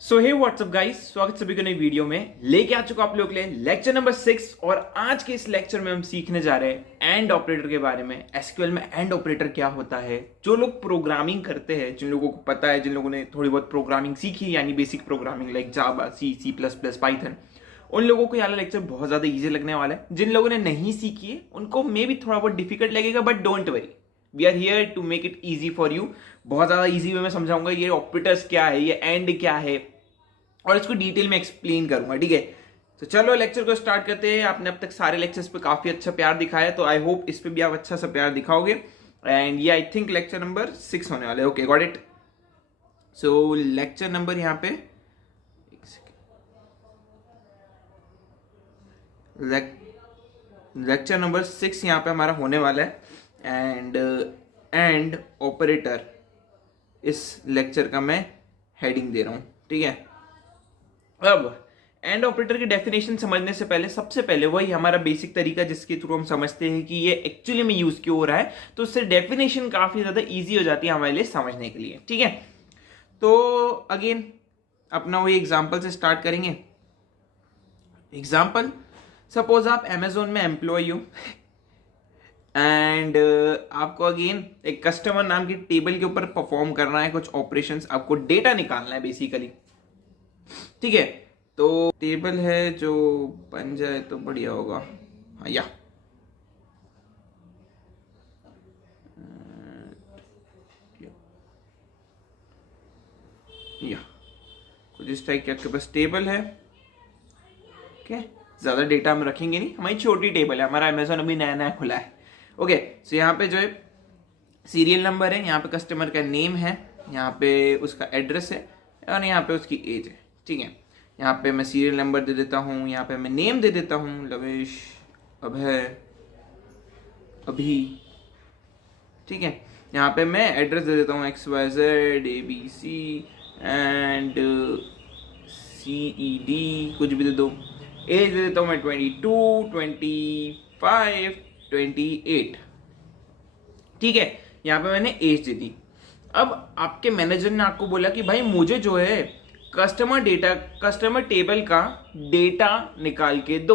सो हे WhatsApp guys, स्वागत सभी को नई वीडियो में। लेके आ चुका आप लोग के लिए लेक्चर नंबर 6 और आज के इस लेक्चर में हम सीखने जा रहे हैं एंड ऑपरेटर के बारे में। एसक्यूएल में एंड ऑपरेटर क्या होता है। जो लोग प्रोग्रामिंग करते हैं, जिन लोगों को पता है, जिन लोगों ने थोड़ी बहुत प्रोग्रामिंग सीखी यानी basic programming like Java, C plus plus, Python, उन लोगों को यहाँ लेक्चर बहुत ज्यादा ईजी लगने वाला है। जिन लोगों ने नहीं सीखी है उनको मे भी थोड़ा बहुत डिफिकल्ट लगेगा, but don't worry, we are here to make it easy for you. बहुत ज्यादा ईजी वे में समझाऊंगा ये ऑपरेटर्स क्या है, ये एंड क्या है, और इसको डिटेल में एक्सप्लेन करूंगा। ठीक है, तो चलो लेक्चर को स्टार्ट करते हैं। आपने अब तक सारे लेक्चर्स पे काफी अच्छा प्यार दिखाया, तो आई होप इस पे भी आप अच्छा सा प्यार दिखाओगे। एंड ये आई थिंक लेक्चर नंबर 6 होने वाला है। Okay, got it. So lecture number यहाँ पे लेक्चर नंबर 6 यहाँ पे हमारा होने वाला है। एंड ऑपरेटर इस लेक्चर का मैं हेडिंग दे रहा हूं। ठीक है, अब एंड ऑपरेटर की डेफिनेशन समझने से पहले सबसे पहले वही हमारा बेसिक तरीका जिसके थ्रू हम समझते हैं कि ये एक्चुअली में यूज क्यों हो रहा है, तो उससे डेफिनेशन काफी ज्यादा इजी हो जाती है हमारे लिए समझने के लिए। ठीक है, तो अगेन अपना वही एग्जांपल से स्टार्ट करेंगे। एग्जांपल, सपोज आप अमेजोन में एम्प्लॉय हो एंड आपको अगेन एक कस्टमर नाम की टेबल के ऊपर परफॉर्म करना है कुछ ऑपरेशंस, आपको डेटा निकालना है बेसिकली। ठीक है, तो टेबल है जो बन जाए तो बढ़िया होगा। हाँ, या कुछ इस टाइप के आपके पास टेबल है। ओके, ज्यादा डेटा हम रखेंगे नहीं, हमारी छोटी टेबल है, हमारा अमेजोन अभी नया नया खुला है। ओके, सो यहाँ पे जो है सीरियल नंबर है, यहाँ पे कस्टमर का नेम है, यहाँ पे उसका एड्रेस है और यहाँ पे उसकी एज है। ठीक है, यहाँ पे मैं सीरियल नंबर दे देता हूँ, यहाँ पे मैं नेम दे देता हूँ लवेश, अभय, अभी। ठीक है, यहाँ पे मैं एड्रेस दे देता हूँ XYZ ABC एंड CED, कुछ भी दे दो। एज दे देता हूँ मैं 22, 25, 28। ठीक है, यहाँ पे मैंने एज दे दी। अब आपके मैनेजर ने आपको बोला कि भाई मुझे जो है कस्टमर टेबल का डेटा निकाल के दो,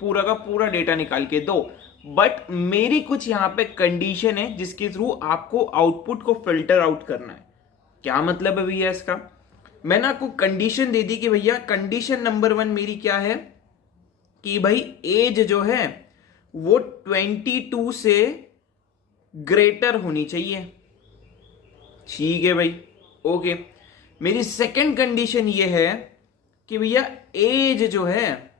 पूरा का पूरा डेटा निकाल के दो, बट मेरी कुछ यहाँ पे कंडीशन है जिसके थ्रू आपको आउटपुट को फिल्टर आउट करना है। क्या मतलब है भैया इसका? मैंने आपको कंडीशन दे दी कि भैया कंडीशन नंबर 1 मेरी क्या है कि भाई एज जो है वो 22 से ग्रेटर होनी चाहिए। ठीक है भाई, ओके। मेरी सेकंड कंडीशन ये है कि भैया एज जो है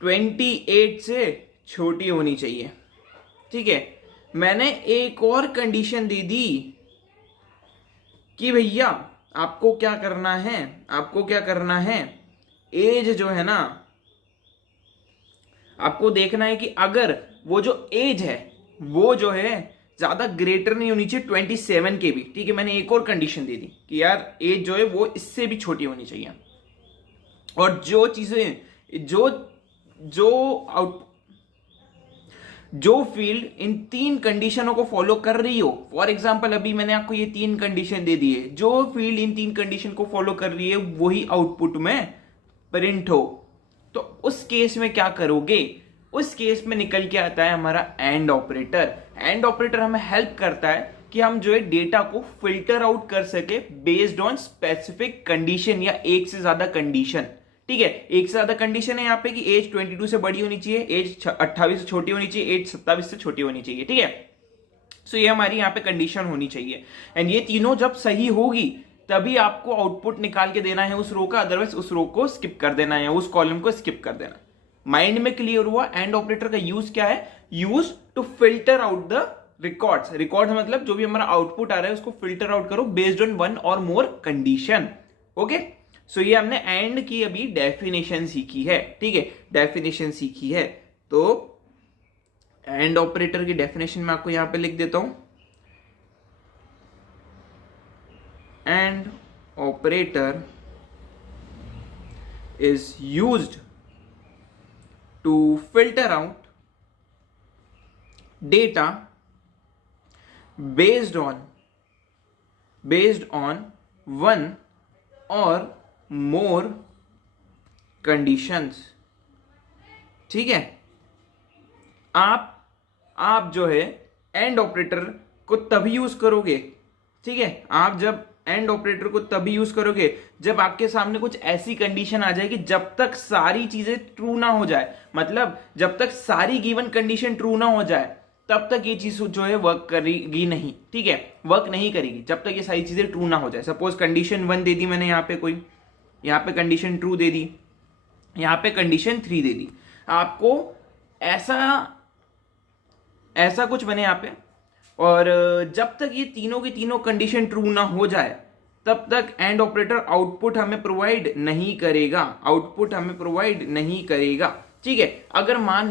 28 से छोटी होनी चाहिए। ठीक है, मैंने एक और कंडीशन दे दी कि भैया आपको क्या करना है, एज जो है ना, आपको देखना है कि अगर वो जो एज है वो जो है ज्यादा ग्रेटर नहीं होनी चाहिए 27 के भी। ठीक है, मैंने एक और कंडीशन दे दी कि यार एज जो है वो इससे भी छोटी होनी चाहिए। और जो चीजें जो फील्ड इन 3 कंडीशनों को फॉलो कर रही हो, फॉर एग्जांपल अभी मैंने आपको ये 3 कंडीशन दे दी है, जो फील्ड इन 3 कंडीशन को फॉलो कर रही है वही आउटपुट में प्रिंट हो, तो उस केस में क्या करोगे? उस केस में निकल के आता है हमारा एंड ऑपरेटर। एंड ऑपरेटर हमें हेल्प करता है कि हम जो है डेटा को फिल्टर आउट कर सके बेस्ड ऑन स्पेसिफिक कंडीशन या एक से ज्यादा कंडीशन। ठीक है, एक से ज्यादा कंडीशन है यहाँ पे कि एज 22 से बड़ी होनी चाहिए, एज 28 से छोटी होनी चाहिए, एज 27 से छोटी होनी चाहिए। ठीक है, सो ये हमारी यहाँ पे कंडीशन होनी चाहिए। एंड ये तीनों जब सही होगी तभी आपको आउटपुट निकाल के देना है उस रो का, अदरवाइज उस रो को स्किप कर देना है, उस कॉलम को स्किप कर देना। माइंड में क्लियर हुआ? एंड ऑपरेटर का यूज क्या है? Use to filter out the records. Records मतलब जो भी हमारा आउटपुट आ रहा है उसको फिल्टर आउट करो बेस्ड ऑन 1 और मोर कंडीशन। ओके, सो ये हमने एंड की अभी डेफिनेशन सीखी है। ठीक है, डेफिनेशन सीखी है, तो एंड ऑपरेटर की डेफिनेशन मैं आपको यहां पे लिख देता हूं। And operator is used to filter out data based on one और मोर कंडीशंस। ठीक है, आप जो है एंड ऑपरेटर को तभी यूज करोगे, ठीक है, आप जब एंड ऑपरेटर को तभी यूज करोगे जब आपके सामने कुछ ऐसी कंडीशन आ जाए कि जब तक सारी चीजें ट्रू ना हो जाए, मतलब जब तक सारी गिवन कंडीशन ट्रू ना हो जाए तब तक ये चीज जो है वर्क करेगी नहीं। ठीक है, वर्क नहीं करेगी जब तक ये सारी चीजें ट्रू ना हो जाए। सपोज कंडीशन 1 दे दी मैंने यहाँ पे, कोई यहाँ पे कंडीशन 2 दे दी, यहाँ पे कंडीशन 3 दे दी, आपको ऐसा कुछ बने यहाँ पे, और जब तक ये तीनों की तीनों कंडीशन ट्रू ना हो जाए तब तक एंड ऑपरेटर आउटपुट हमें प्रोवाइड नहीं करेगा, ठीक है। अगर मान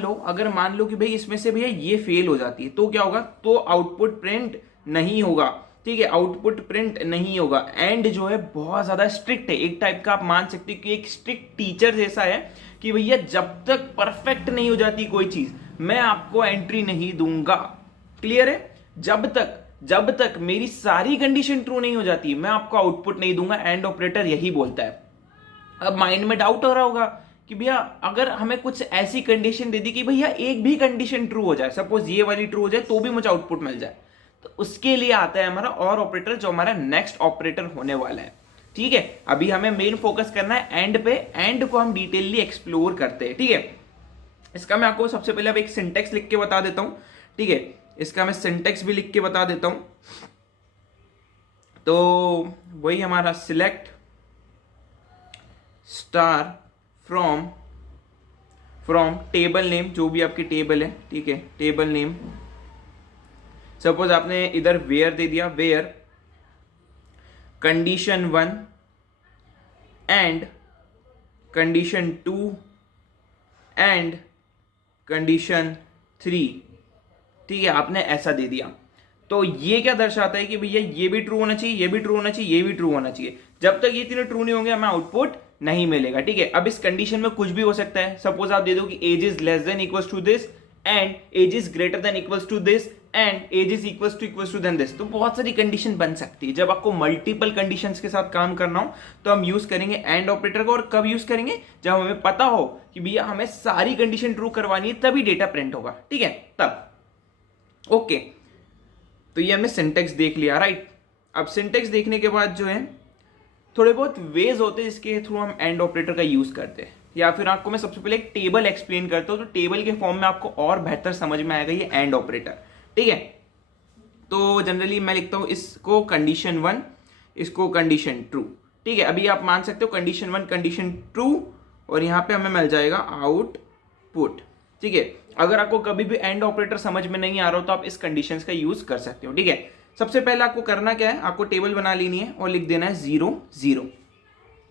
लो कि भाई इसमें से भैया ये फेल हो जाती है तो क्या होगा, तो आउटपुट प्रिंट नहीं होगा। ठीक है, आउटपुट प्रिंट नहीं होगा। एंड जो है बहुत ज्यादा स्ट्रिक्ट है, एक टाइप का आप मान सकते हो कि एक स्ट्रिक्ट टीचर जैसा है कि भैया जब तक परफेक्ट नहीं हो जाती कोई चीज मैं आपको एंट्री नहीं दूंगा। क्लियर है, जब तक मेरी सारी कंडीशन ट्रू नहीं हो जाती मैं आपको आउटपुट नहीं दूंगा। एंड ऑपरेटर यही बोलता है। अब माइंड में डाउट हो रहा होगा कि भैया अगर हमें कुछ ऐसी कंडीशन दे दी कि भैया एक भी कंडीशन ट्रू हो जाए, सपोज ये वाली ट्रू हो जाए तो भी मुझे आउटपुट मिल जाए, तो उसके लिए आता है हमारा और ऑपरेटर जो हमारा नेक्स्ट ऑपरेटर होने वाला है। ठीक है, अभी हमें मेन फोकस करना है एंड पे, एंड को हम डिटेलली एक्सप्लोर करते हैं। ठीक है, इसका मैं आपको सबसे पहले अब एक सिंटेक्स लिख के बता देता हूं। ठीक है, इसका मैं सिंटेक्स भी लिख के बता देता हूं। तो वही हमारा select star from table name, जो भी आपकी टेबल है, ठीक है, टेबल नेम। सपोज आपने इधर वेयर दे दिया, where condition 1 and condition 2 and condition 3। ठीक है, आपने ऐसा दे दिया तो ये क्या दर्शाता है कि भैया ये भी ट्रू होना चाहिए, ये भी ट्रू होना चाहिए, ये भी ट्रू होना चाहिए। जब तक ये तीनों ट्रू नहीं होंगे हमें आउटपुट नहीं मिलेगा। ठीक है, अब इस कंडीशन में कुछ भी हो सकता है। सपोज आप दे दो कि age is less than equals to this and age is greater than equals to this and age is equals to then this. तो बहुत सारी कंडीशन बन सकती है। जब आपको मल्टीपल कंडीशंस के साथ काम करना हो तो हम यूज करेंगे एंड ऑपरेटर को। और कब यूज करेंगे, जब हमें पता हो कि भैया हमें सारी कंडीशन ट्रू करवानी है तभी डेटा प्रिंट होगा। ठीक है, तब ओके। तो ये हमने सिंटेक्स देख लिया, राइट। अब सिंटेक्स देखने के बाद जो है थोड़े बहुत वेज होते हैं जिसके थ्रू हम एंड ऑपरेटर का यूज करते हैं, या फिर आपको मैं सबसे पहले एक टेबल एक्सप्लेन करता हूं तो टेबल के फॉर्म में आपको और बेहतर समझ में आएगा ये एंड ऑपरेटर। ठीक है, तो जनरली मैं लिखता हूं इसको कंडीशन 1, इसको कंडीशन ट्रू। ठीक है, अभी आप मान सकते हो कंडीशन 1 कंडीशन ट्रू और यहां पे हमें मिल जाएगा आउटपुट। ठीक है, अगर आपको कभी भी एंड ऑपरेटर समझ में नहीं आ रहा हो तो आप इस कंडीशंस का यूज कर सकते हो। ठीक है, सबसे पहले आपको करना क्या है, आपको टेबल बना लेनी है और लिख देना है 0 0।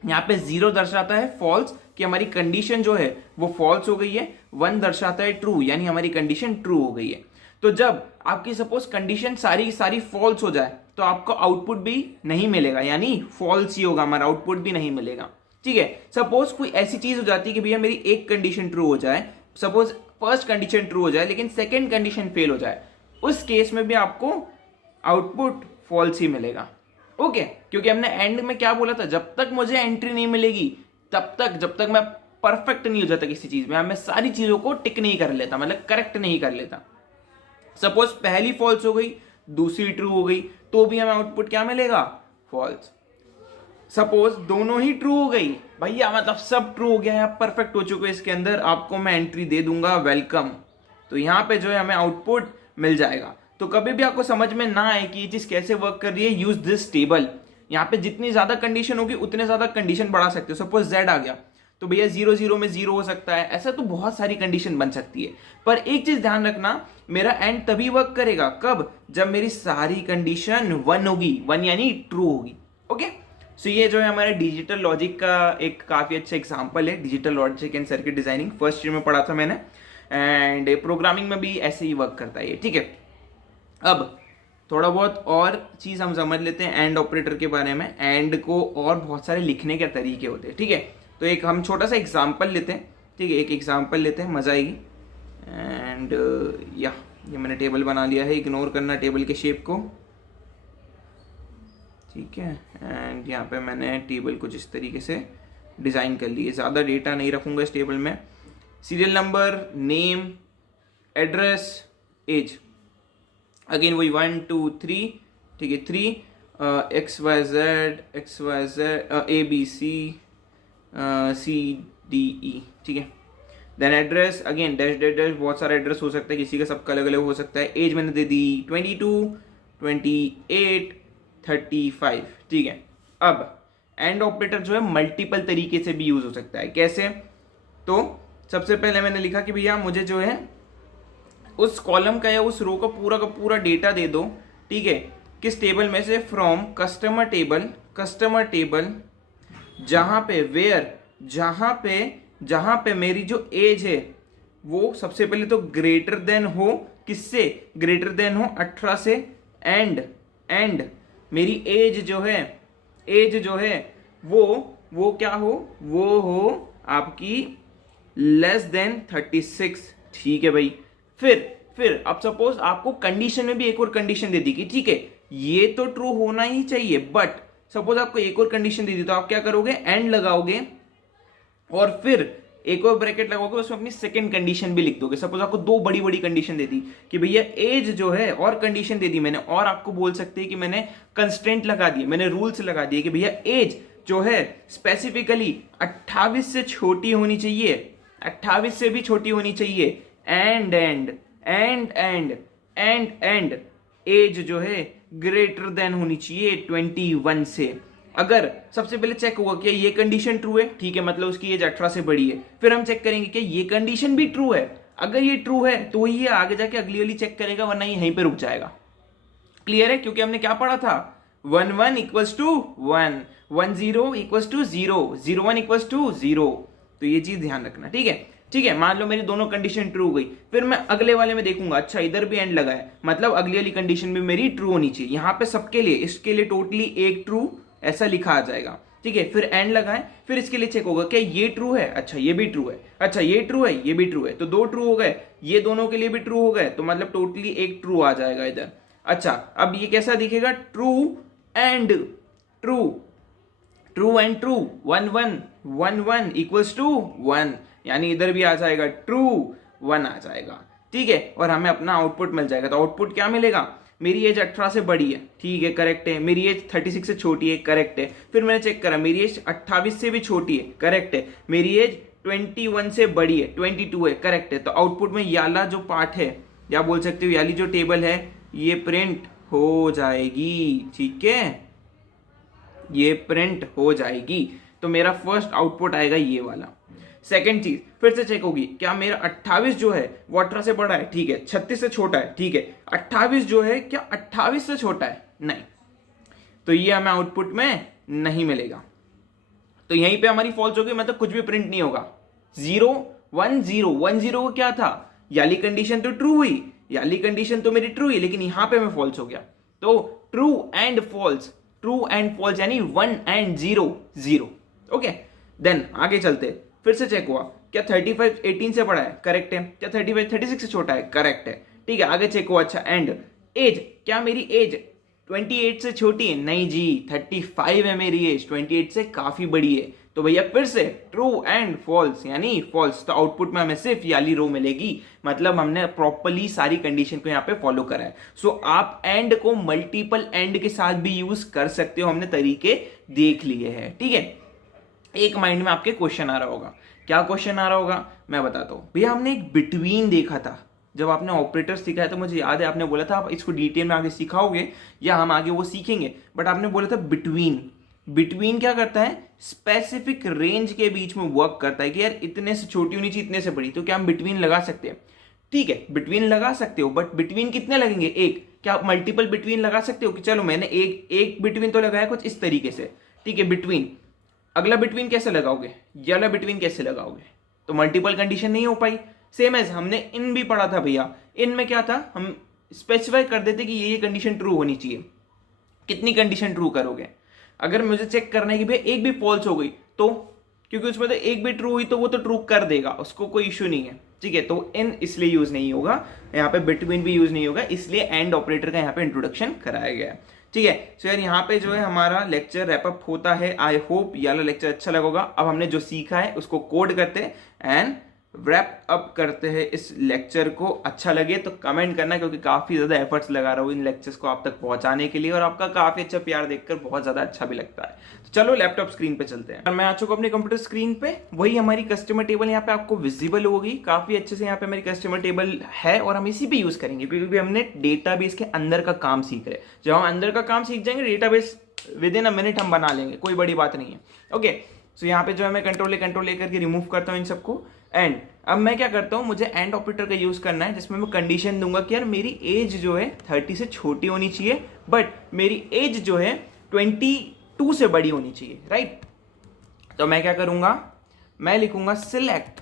यहाँ पे 0 दर्शाता है फॉल्स कि हमारी कंडीशन जो है वो फॉल्स हो गई है। 1 दर्शाता है ट्रू यानी हमारी कंडीशन ट्रू हो गई है। तो जब आपकी सपोज कंडीशन सारी फॉल्स हो जाए तो आपको आउटपुट भी नहीं मिलेगा, यानी फॉल्स ही होगा, हमारा आउटपुट भी नहीं मिलेगा। ठीक है, सपोज कोई ऐसी चीज हो जाती है कि भैया मेरी एक कंडीशन ट्रू हो जाए, सपोज फर्स्ट कंडीशन ट्रू हो जाए लेकिन सेकेंड कंडीशन फेल हो जाए, उस केस में भी आपको आउटपुट फॉल्स ही मिलेगा। ओके, क्योंकि हमने एंड में क्या बोला था, जब तक मुझे एंट्री नहीं मिलेगी तब तक, जब तक मैं परफेक्ट नहीं हो जाता किसी चीज में, मैं सारी चीजों को टिक नहीं कर लेता, मतलब करेक्ट नहीं कर लेता। सपोज पहली फॉल्स हो गई, दूसरी ट्रू हो गई, तो भी हमें आउटपुट क्या मिलेगा, फॉल्स। सपोज दोनों ही ट्रू हो गई, भैया मतलब सब ट्रू हो गया है, आप परफेक्ट हो चुके हैं इसके अंदर, आपको मैं एंट्री दे दूंगा, वेलकम। तो यहां पे जो है हमें आउटपुट मिल जाएगा। तो कभी भी आपको समझ में ना आए कि ये चीज कैसे वर्क कर रही है, यूज दिस टेबल। यहाँ पे जितनी ज्यादा कंडीशन होगी उतने ज्यादा कंडीशन बढ़ा सकते हो। सपोज Z आ गया तो भैया 0 0 में 0 हो सकता है, ऐसा तो बहुत सारी कंडीशन बन सकती है। पर एक चीज ध्यान रखना, मेरा एंड तभी वर्क करेगा कब, जब मेरी सारी कंडीशन 1 होगी, 1 यानी ट्रू होगी। ओके, सो ये जो है हमारे डिजिटल लॉजिक का एक काफी अच्छा एग्जांपल है, digital logic and circuit designing, first year में पढ़ा था मैंने, एंड प्रोग्रामिंग में भी ऐसे ही वर्क करता है ये। ठीक है, अब थोड़ा बहुत और चीज हम समझ लेते हैं एंड ऑपरेटर के बारे में। एंड को और बहुत सारे लिखने के तरीके होते हैं। ठीक है, तो एक हम छोटा सा एग्जांपल लेते हैं। ठीक है, एक एग्जांपल लेते हैं, मजा आएगी। एंड ये मैंने टेबल बना लिया है, इग्नोर करना टेबल के शेप को। ठीक है। एंड यहाँ पे मैंने टेबल कुछ इस तरीके से डिज़ाइन कर ली है, ज़्यादा डेटा नहीं रखूँगा इस टेबल में। Serial number, name, address, age, again वही 1 2 3, ठीक है, 3 XYZ ABC CDE, ठीक है। Then address, again dash dash dash, बहुत सारा एड्रेस हो सकता है, किसी का सबका अलग अलग हो सकता है। एज मैंने दे दी 22 28 35, ठीक है। अब एंड ऑपरेटर जो है मल्टीपल तरीके से भी यूज हो सकता है। कैसे? तो सबसे पहले मैंने लिखा कि भैया मुझे जो है उस कॉलम का या उस रो का पूरा डेटा दे दो, ठीक है। किस टेबल में से? फ्रॉम कस्टमर टेबल जहां पे वेयर, जहां पे मेरी जो एज है वो सबसे पहले तो ग्रेटर देन हो, किससे? ग्रेटर देन हो 18 से, एंड मेरी एज जो है वो क्या हो? वो हो आपकी लेस देन 36, ठीक है भाई। फिर अब सपोज आपको कंडीशन में भी एक और कंडीशन दे दी कि ठीक है ये तो ट्रू होना ही चाहिए, बट सपोज आपको एक और कंडीशन दे दी, तो आप क्या करोगे? एंड लगाओगे और फिर एक और ब्रैकेट लगाओगे, उसमें अपनी सेकंड कंडीशन भी लिख दोगे। सपोज आपको दो बड़ी बड़ी कंडीशन दे दी कि भैया एज जो है, और कंडीशन दे दी मैंने, और आपको बोल सकते हैं कि मैंने कंस्ट्रेंट लगा दिए, मैंने रूल्स लगा दिए कि भैया एज जो है स्पेसिफिकली 28 से छोटी होनी चाहिए, 28 से भी छोटी होनी चाहिए, एंड एज जो है ग्रेटर देन होनी चाहिए 21 से। अगर सबसे पहले चेक होगा कि ये कंडीशन ट्रू है, ठीक है, मतलब उसकी एज 18 से बड़ी है। फिर हम चेक करेंगे कि ये कंडीशन भी ट्रू है। अगर ये ट्रू है तो ये आगे जाके अगली वाली चेक करेगा, वरना ये यहीं पे रुक जाएगा। क्लियर है? क्योंकि हमने क्या पढ़ा था? 1 1 equals to 1, 1 0 equals to 0, 0 1 equals to 0। तो ये चीज ध्यान रखना, ठीक है। ठीक है, मान लो मेरी दोनों कंडीशन ट्रू हो गई, फिर मैं अगले वाले में देखूंगा, अच्छा इधर भी एंड लगा है, मतलब अगली वाली कंडीशन भी मेरी ट्रू होनी चाहिए। यहाँ पे सबके लिए, इसके लिए टोटली एक ट्रू ऐसा लिखा आ जाएगा, ठीक है। फिर एंड लगाए, फिर इसके लिए चेक होगा क्या ये ट्रू है, अच्छा ये भी ट्रू है, अच्छा ये ट्रू है, ये भी ट्रू है, तो दो ट्रू हो गए, ये दोनों के लिए भी ट्रू हो गए, तो मतलब टोटली एक ट्रू आ जाएगा इधर। अच्छा, अब ये कैसा दिखेगा? True and true, true and true, 1 1 1 1 equals to 1, यानी इधर भी आ जाएगा ट्रू, 1 आ जाएगा, ठीक है। और हमें अपना आउटपुट मिल जाएगा। तो आउटपुट क्या मिलेगा? मेरी एज 18 से बड़ी है, ठीक है, करेक्ट है। मेरी एज 36 से छोटी है, करेक्ट है। फिर मैंने चेक करा, मेरी एज 28 से भी छोटी है, करेक्ट है। मेरी एज 21 से बड़ी है, 22 है, करेक्ट है। तो आउटपुट में याला जो पार्ट है, या बोल सकते हो याली जो टेबल है, ये प्रिंट हो जाएगी, ठीक है, ये प्रिंट हो जाएगी। तो मेरा फर्स्ट आउटपुट आएगा ये वाला। सेकंड चीज फिर से चेक होगी, क्या मेरा 28 जो है वो 18 से बड़ा है, ठीक है, 36 से छोटा है, ठीक है। 28 जो है क्या 28 से छोटा है? नहीं, तो ये हमें आउटपुट में नहीं मिलेगा। तो यहीं पे हमारी फॉल्स होगी, मतलब कुछ भी प्रिंट नहीं होगा। 0 1 0 1 0 को क्या था? याली कंडीशन तो ट्रू हुई, याली कंडीशन तो मेरी ट्रू हुई, लेकिन यहां पे मैं फॉल्स हो गया। तो true and false, true and false, यानी 1 एंड 0 0। ओके, देन आगे चलते। फिर से चेक हुआ, क्या 35 18 से बड़ा है, करेक्ट है। क्या 35 36 से छोटा है, करेक्ट है, ठीक है। आगे चेक हुआ, अच्छा एंड एज, क्या मेरी एज 28 से छोटी है? नहीं जी, 35 है मेरी एज, 28 से काफी बड़ी है। तो भैया फिर से ट्रू एंड फॉल्स, यानी फॉल्स। तो आउटपुट में हमें सिर्फ याली रो मिलेगी, मतलब हमने प्रॉपर्ली सारी कंडीशन को यहाँ पे फॉलो करा है। सो आप एंड को मल्टीपल एंड के साथ भी यूज कर सकते हो, हमने तरीके देख लिए हैं, ठीक है। एक माइंड में आपके क्वेश्चन आ रहा होगा, क्या क्वेश्चन आ रहा होगा मैं बताता हूं। भैया हमने एक बिटवीन देखा था, जब आपने ऑपरेटर सीखा है, तो मुझे याद है आपने बोला था आप इसको डिटेल में आगे सिखाओगे, या हम आगे वो सीखेंगे, बट आपने बोला था बिटवीन। बिटवीन क्या करता है? स्पेसिफिक रेंज के बीच में वर्क करता है कि यार इतने से छोटी होनी चाहिए, इतने से बड़ी, तो क्या हम बिटवीन लगा सकते हैं? ठीक है, बिटवीन लगा सकते हो, बट बिटवीन कितने लगेंगे? एक। क्या आप मल्टीपल बिटवीन लगा सकते हो कि चलो मैंने एक बिटवीन तो लगाया कुछ इस तरीके से, ठीक है, बिटवीन। अगला बिटवीन कैसे लगाओगे? ये वाला बिटवीन कैसे लगाओगे? तो मल्टीपल कंडीशन नहीं हो पाई। सेम एज हमने इन भी पढ़ा था भैया, इन में क्या था, हम स्पेसिफाई कर देते कि ये कंडीशन ट्रू होनी चाहिए। कितनी कंडीशन ट्रू करोगे? अगर मुझे चेक करना है कि भैया एक भी फॉल्स हो गई, तो क्योंकि उसमें तो एक भी ट्रू हुई तो वो तो ट्रू कर देगा, उसको कोई इश्यू नहीं है, ठीक है। तो इन इसलिए यूज नहीं होगा यहाँ पे, बिटवीन भी यूज नहीं होगा, इसलिए एंड ऑपरेटर का यहाँ पे इंट्रोडक्शन कराया गया है। ठीक है। सो यार यहाँ पे जो है हमारा लेक्चर रैप अप होता है। आई होप ये वाला लेक्चर अच्छा लगा होगा। अब हमने जो सीखा है उसको कोड करते हैं एंड रैप अप करते हैं इस लेक्चर को। अच्छा लगे तो कमेंट करना, क्योंकि काफी ज्यादा एफर्ट्स लगा रहा हूँ इन लेक्चर्स को आप तक पहुंचाने के लिए, और आपका काफी अच्छा प्यार देखकर बहुत ज्यादा अच्छा भी लगता है। तो चलो लैपटॉप स्क्रीन पे चलते हैं। और मैं आ चुका अपने कंप्यूटर स्क्रीन पे। वही हमारी कस्टमर टेबल यहाँ पे आपको विजिबल होगी काफी अच्छे से। यहाँ पे हमारी कस्टमर टेबल है और हम इसी पे यूज करेंगे, क्योंकि हमने डेटाबेस के अंदर का काम सीख रहे हैं। जब हम अंदर का काम सीख जाएंगे database with in a minute हम बना लेंगे, कोई बड़ी बात नहीं है। ओके, सो यहाँ पे जो है मैं कंट्रोल करके रिमूव करता हूँ इन सबको। एंड अब मैं क्या करता हूँ, मुझे एंड ऑपरेटर का यूज करना है, जिसमें मैं कंडीशन दूंगा कि यार मेरी एज जो है 30 से छोटी होनी चाहिए, बट मेरी एज जो है 22 से बड़ी होनी चाहिए, राइट। तो मैं क्या करूंगा, मैं लिखूंगा सिलेक्ट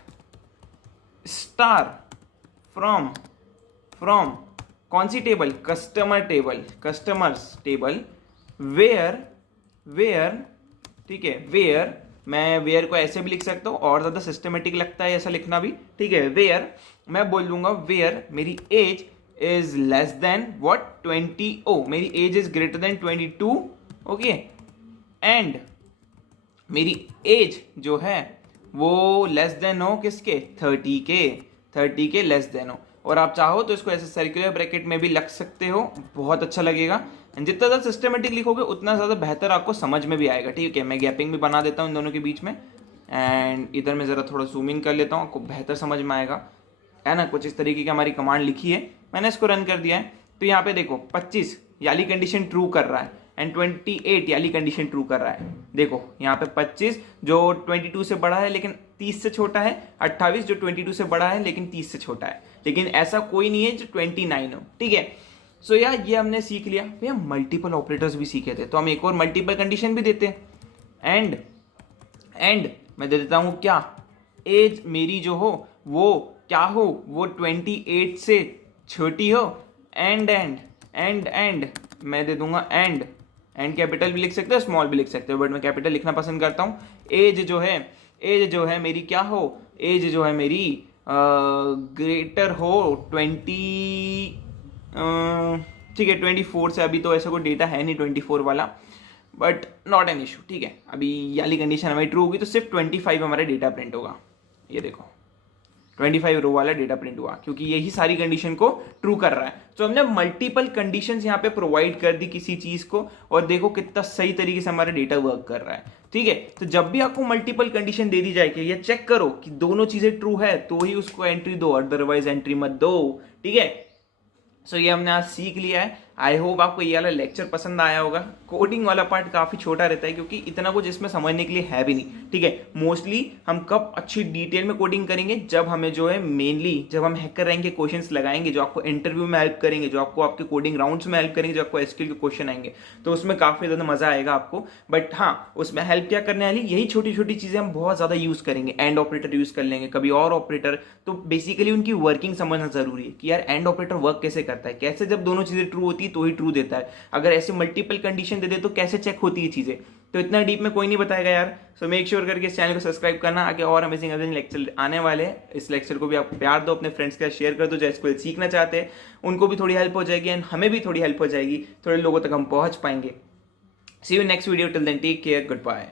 स्टार फ्रॉम कौन सी टेबल, कस्टमर्स टेबल, वेयर, ठीक है, वेयर। मैं वेयर को ऐसे भी लिख सकता हूँ और ज्यादा सिस्टमेटिक लगता है ऐसा लिखना भी, ठीक है। वेयर मैं बोल दूंगा वेयर मेरी age is less than what 20, or मेरी age is greater than 22, okay. And मेरी एज जो है वो लेस देन हो किसके, 30 के लेस देन हो। और आप चाहो तो इसको ऐसे सर्कुलर ब्रैकेट में भी लग सकते हो, बहुत अच्छा लगेगा। जितना ज़्यादा सिस्टमेटिक लिखोगे उतना ज़्यादा बेहतर आपको समझ में भी आएगा, ठीक है। मैं गैपिंग भी बना देता हूँ इन दोनों के बीच में। एंड इधर मैं ज़रा थोड़ा जूम इन कर लेता हूँ, आपको बेहतर समझ में आएगा, है ना। कुछ इस तरीके की हमारी कमांड लिखी है, मैंने इसको रन कर दिया है। तो यहाँ पे देखो 25 याली कंडीशन ट्रू कर रहा है एंड 28 याली कंडीशन ट्रू कर रहा है। देखो यहाँ पे 25 जो 22 से बड़ा है लेकिन 30 से छोटा है, 28 जो 22 से बड़ा है लेकिन 30 से छोटा है, लेकिन ऐसा कोई नहीं है जो 29 हो, ठीक है। सो यार ये हमने सीख लिया। भैया मल्टीपल ऑपरेटर्स भी सीखे थे, तो हम एक और मल्टीपल कंडीशन भी देते हैं। एंड मैं दे देता हूं क्या, एज मेरी जो हो वो क्या हो, वो 28 से छोटी हो। एंड मैं दे दूंगा एंड कैपिटल भी लिख सकते हो, स्मॉल भी लिख सकते हो, बट मैं कैपिटल लिखना पसंद करता हूं। एज जो है मेरी क्या हो, एज जो है मेरी ग्रेटर हो 20, ठीक है 24 से। अभी तो ऐसा कोई डेटा है नहीं 24 वाला, बट नॉट एन इशू, ठीक है। अभी ये वाली कंडीशन हमारी ट्रू होगी तो सिर्फ 25 हमारा डेटा प्रिंट होगा। ये देखो 25 रो वाला डेटा प्रिंट हुआ, क्योंकि यही सारी कंडीशन को ट्रू कर रहा है। तो हमने मल्टीपल कंडीशंस यहाँ पे प्रोवाइड कर दी किसी चीज को, और देखो कितना सही तरीके से हमारा डेटा वर्क कर रहा है, ठीक है। तो जब भी आपको मल्टीपल कंडीशन दे दी जाए कि ये चेक करो कि दोनों चीजें ट्रू है तो ही उसको एंट्री दो, अदरवाइज एंट्री मत दो, ठीक है। सो ये हमने आज सीख लिया है। आई होप आपको ये वाला लेक्चर पसंद आया होगा। कोडिंग वाला पार्ट काफी छोटा रहता है, क्योंकि इतना कुछ इसमें समझने के लिए है भी नहीं, ठीक है। मोस्टली हम कब अच्छी डिटेल में कोडिंग करेंगे, जब हमें जो है मेनली जब हम हैकर रैंक के क्वेश्चंस लगाएंगे जो आपको इंटरव्यू में हेल्प करेंगे, जो आपको आपके कोडिंग राउंड्स में हेल्प करेंगे, जो आपको एसक्यूएल के क्वेश्चन आएंगे, तो उसमें काफी ज्यादा मजा आएगा आपको। बट हाँ, उसमें हेल्प क्या करने वाली, यही छोटी छोटी चीजें हम बहुत ज्यादा यूज करेंगे। एंड ऑपरेटर यूज कर लेंगे, कभी और ऑपरेटर। तो बेसिकली उनकी वर्किंग समझना जरूरी है कि यार एंड ऑपरेटर वर्क कैसे करता है, कैसे जब दोनों चीजें ट्रू होती है तो ही ट्रू देता है, अगर ऐसे मल्टीपल कंडीशन दे दे तो कैसे चेक होती है चीजें। तो इतना डीप में कोई नहीं बताएगा यार। सो मेक श्योर करके इस चैनल को सब्सक्राइब करना, आगे और अमेजिंग लेक्चर आने वाले हैं। इस लेक्चर को भी आप प्यार दो, अपने फ्रेंड्स के साथ शेयर कर दो जो एसक्यूएल सीखना चाहते हैं, उनको भी थोड़ी हेल्प हो जाएगी एंड हमें भी थोड़ी हेल्प हो जाएगी, थोड़े लोगों तक हम पहुंच पाएंगे। See you next video, till then take care, good bye.